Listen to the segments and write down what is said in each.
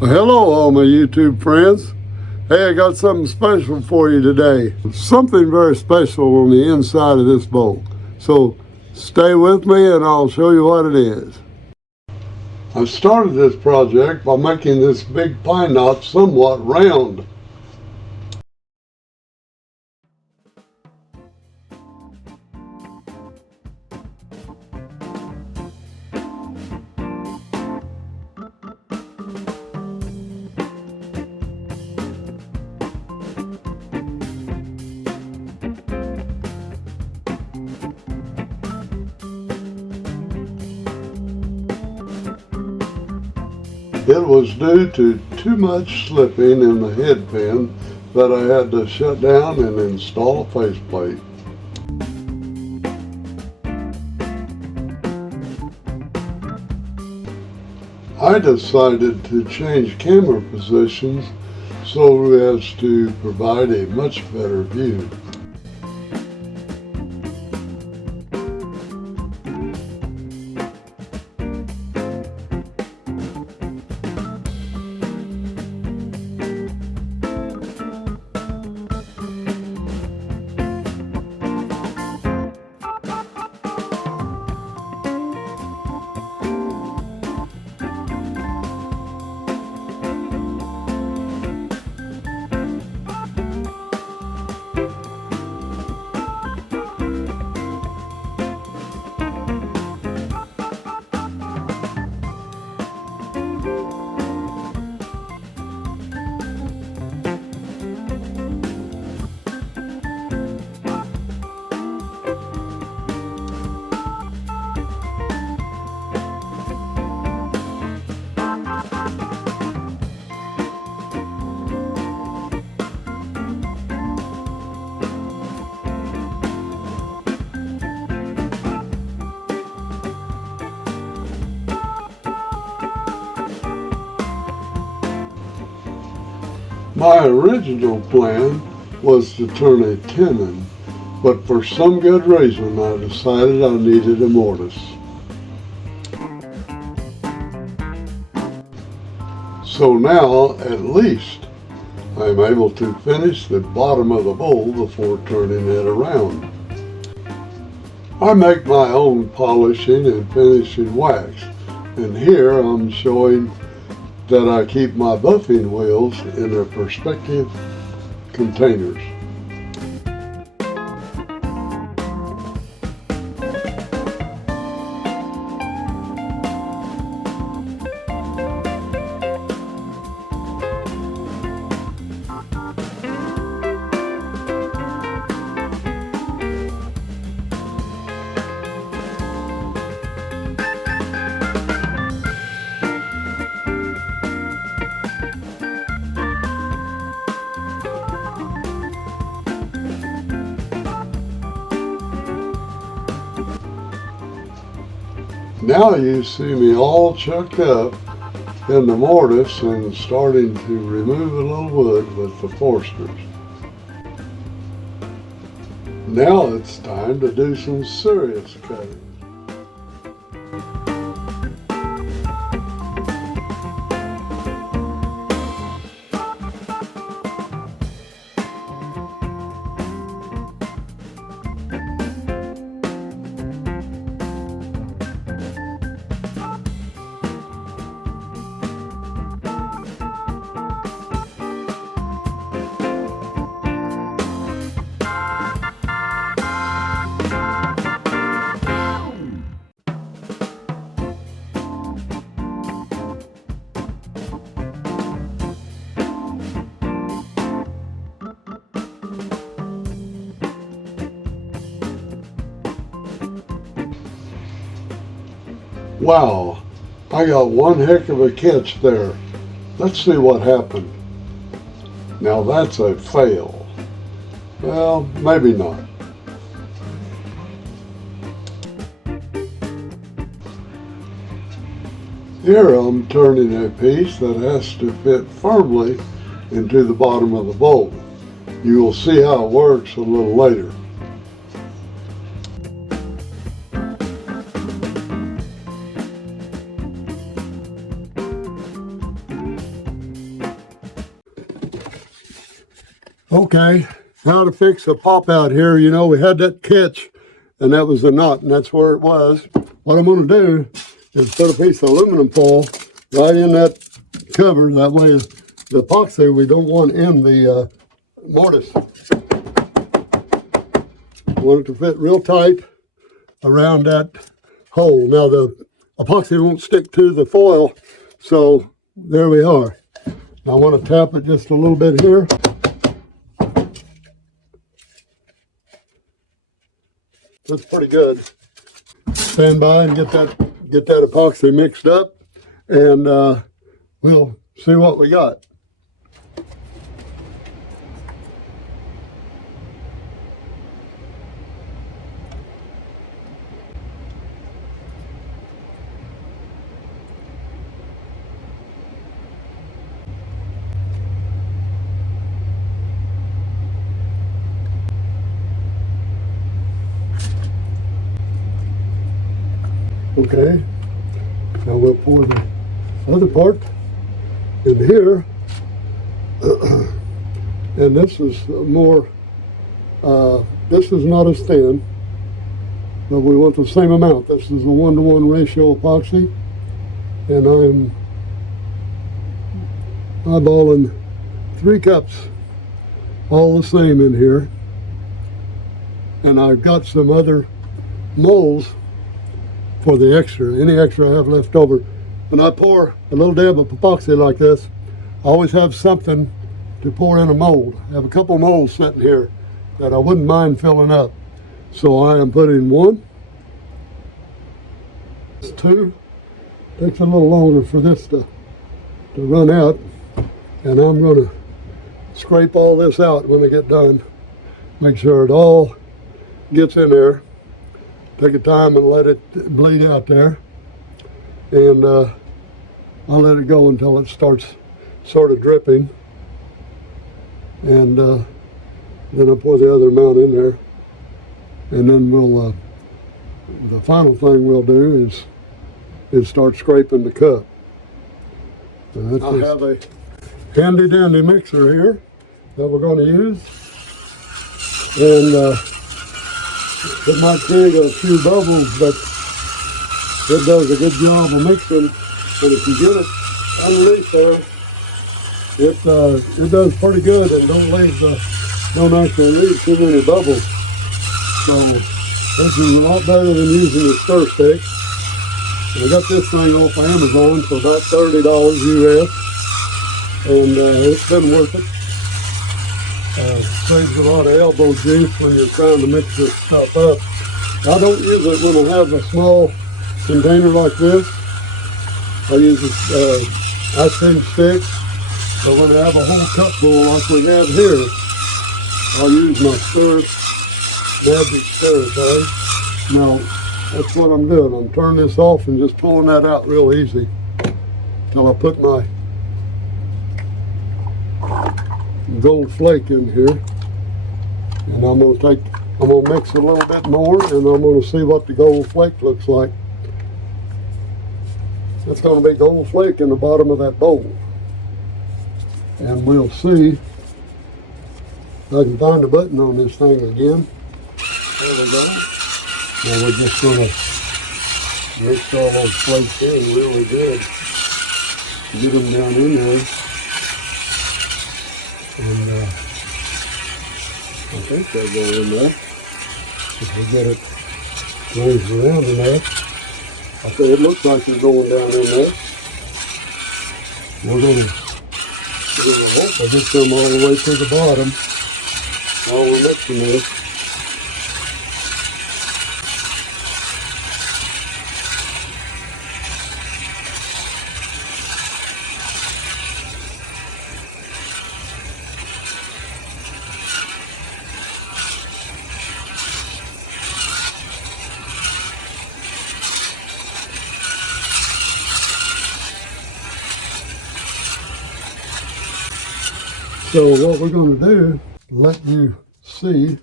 Well, hello, all my YouTube friends. Hey, I got something special for you today. Something very special on the inside of this bolt. So stay with me and I'll show you what it is. I started this project by making this big pine knot somewhat round. It was due to too much slipping in the head pin that I had to shut down and install a faceplate. I decided to change camera positions so as to provide a much better view. My original plan was to turn a tenon, but for some good reason I decided I needed a mortise. So now, at least, I am able to finish the bottom of the bowl before turning it around. I make my own polishing and finishing wax, and here I'm showing that I keep my buffing wheels in their perspective containers. Now you see me all chucked up in the mortise and starting to remove a little wood with the forsters. Now it's time to do some serious cutting. Wow, I got one heck of a catch there. Let's see what happened. Now that's a fail. Well, maybe not. Here I'm turning a piece that has to fit firmly into the bottom of the bowl. You will see how it works a little later. Okay, how to fix a pop out here. You know, we had that catch and that was the knot and that's where it was. What I'm going to do is put a piece of aluminum foil right in that cover. That way the epoxy we don't want in the mortise. Want it to fit real tight around that hole. Now the epoxy won't stick to the foil, so there we are. I want to tap it just a little bit here. That's pretty good. Stand by and get that epoxy mixed up, and we'll see what we got. Okay, now we'll pour the other part in here, and this is more, this is not as thin, but we want the same amount. This is a 1-to-1 ratio epoxy, and I'm eyeballing 3 cups, all the same in here, and I've got some other molds for the extra, any extra I have left over. When I pour a little dab of epoxy like this, I always have something to pour in a mold. I have a couple molds sitting here that I wouldn't mind filling up. So I am putting 1, 2, takes a little longer for this to run out, and I'm going to scrape all this out when I get done. Make sure it all gets in there. Take a time and let it bleed out there, and I'll let it go until it starts sort of dripping, and then I'll pour the other amount in there, and then we'll the final thing we'll do is start scraping the cup. I have a handy dandy mixer here that we're going to use, and it might create a few bubbles, but it does a good job of mixing. And if you get it underneath there, it does pretty good and don't actually leave too many bubbles. So this is a lot better than using a stir stick. And I got this thing off Amazon for about $30 US, and it's been worth it. Saves a lot of elbow grease when you're trying to mix this stuff up. I don't use it when I have a small container like this. I use ice cream sticks. But when I have a whole cup full like we have here, I'll use my magic stir thing. Now, that's what I'm doing. I'm turning this off and just pulling that out real easy until I put my gold flake in here, and I'm gonna mix a little bit more, and I'm gonna see what the gold flake looks like. It's gonna be gold flake in the bottom of that bowl, and we'll see if I can find a button on this thing again. There we go. Now we're just gonna mix all those flakes in really good, get them down in there. And I think they'll go in there. If we get it raised around enough. I think it looks like they're going down in there. We're gonna hope I get them all the way to the bottom while we're mixing this. So what we're going to do, let you see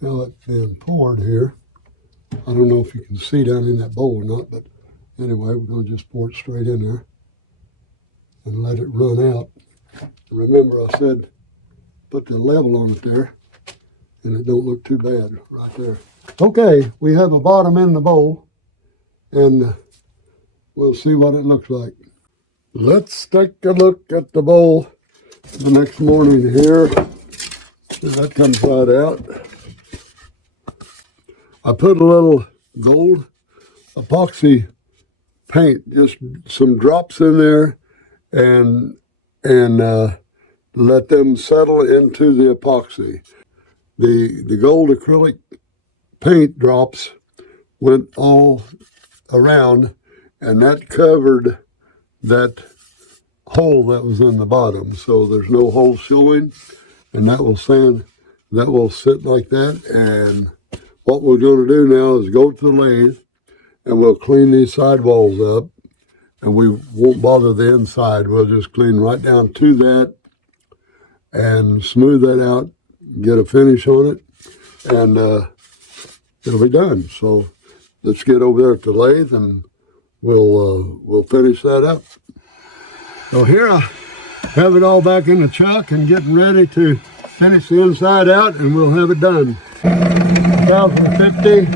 how it's been poured here. I don't know if you can see down in that bowl or not, but anyway, we're going to just pour it straight in there and let it run out. Remember I said put the level on it there, and it don't look too bad right there. Okay, we have a bottom in the bowl, and we'll see what it looks like. Let's take a look at the bowl the next morning here. That comes right out. I put a little gold epoxy paint, just some drops in there, and let them settle into the epoxy. The gold acrylic paint drops went all around, and that covered that hole that was in the bottom, so there's no hole showing, and that will sit like that. And what we're going to do now is go to the lathe, and we'll clean these sidewalls up, and we won't bother the inside. We'll just clean right down to that and smooth that out, get a finish on it, and it'll be done. So let's get over there at the lathe, and we'll finish that up. So here I have it all back in the chuck and getting ready to finish the inside out, and we'll have it done. 1050.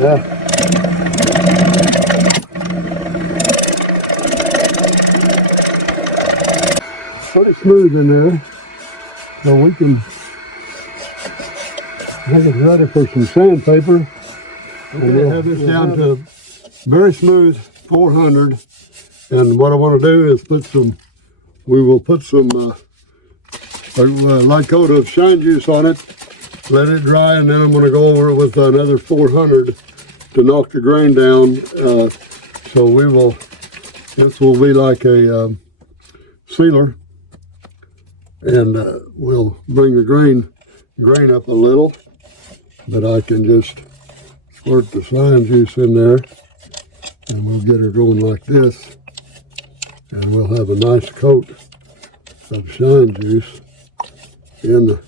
Yeah. Pretty smooth in there, so we can have it ready for some sandpaper. And we'll have this down to very smooth 400. And what I want to do is we will put some light coat of shine juice on it, let it dry, and then I'm going to go over it with another 400 to knock the grain down. So this will be like a sealer, and we'll bring the grain up a little, but I can just squirt the shine juice in there, and we'll get her going like this, and we'll have a nice coat of shine juice in the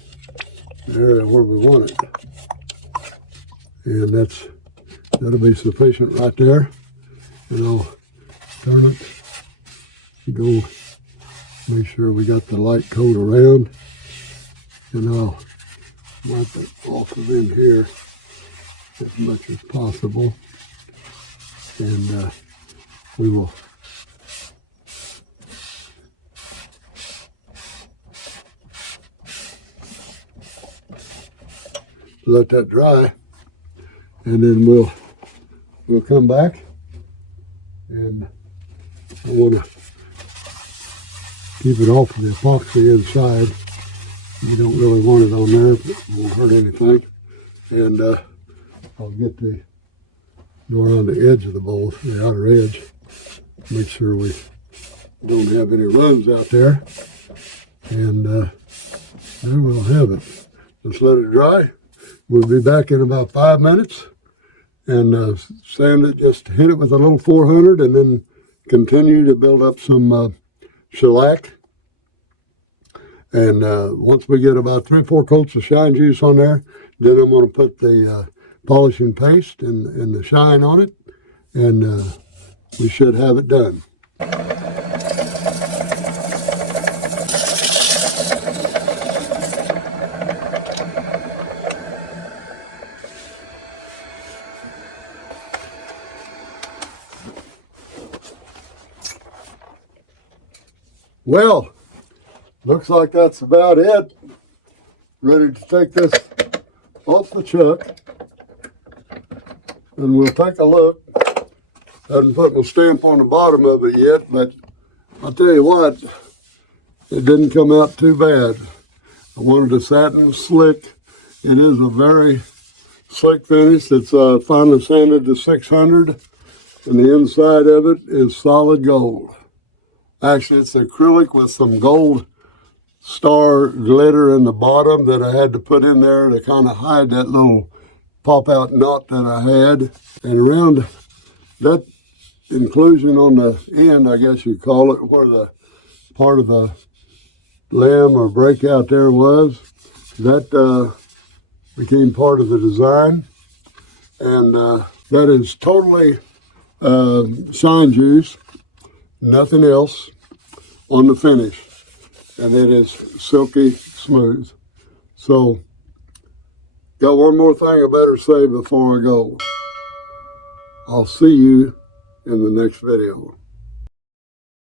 area where we want it. And that'll be sufficient right there. And I'll turn it, go make sure we got the light coat around, and I'll wipe it off of in here as much as possible. And we will let that dry, and then we'll come back, and I want to keep it off of the epoxy inside. You don't really want it on there, but it won't hurt anything. And I'll go around the edge of the bowl, the outer edge, make sure we don't have any runs out there, and there we'll have it. Just let it dry. We'll be back in about 5 minutes, and sand it, just hit it with a little 400, and then continue to build up some shellac. And once we get about 3 or 4 coats of shine juice on there, then I'm going to put the polishing paste and the shine on it, and we should have it done. Well, looks like that's about it. Ready to take this off the chuck, and we'll take a look. I haven't put my stamp on the bottom of it yet, but I'll tell you what, it didn't come out too bad. I wanted a satin slick. It is a very slick finish. It's finely sanded to 600, and the inside of it is solid gold. Actually, it's acrylic with some gold star glitter in the bottom that I had to put in there to kind of hide that little pop-out knot that I had. And around that inclusion on the end, I guess you'd call it, where the part of the limb or breakout there was, that became part of the design. And that is totally shine juice, nothing else on the finish. And it is silky smooth. So, got one more thing I better say before I go. I'll see you in the next video.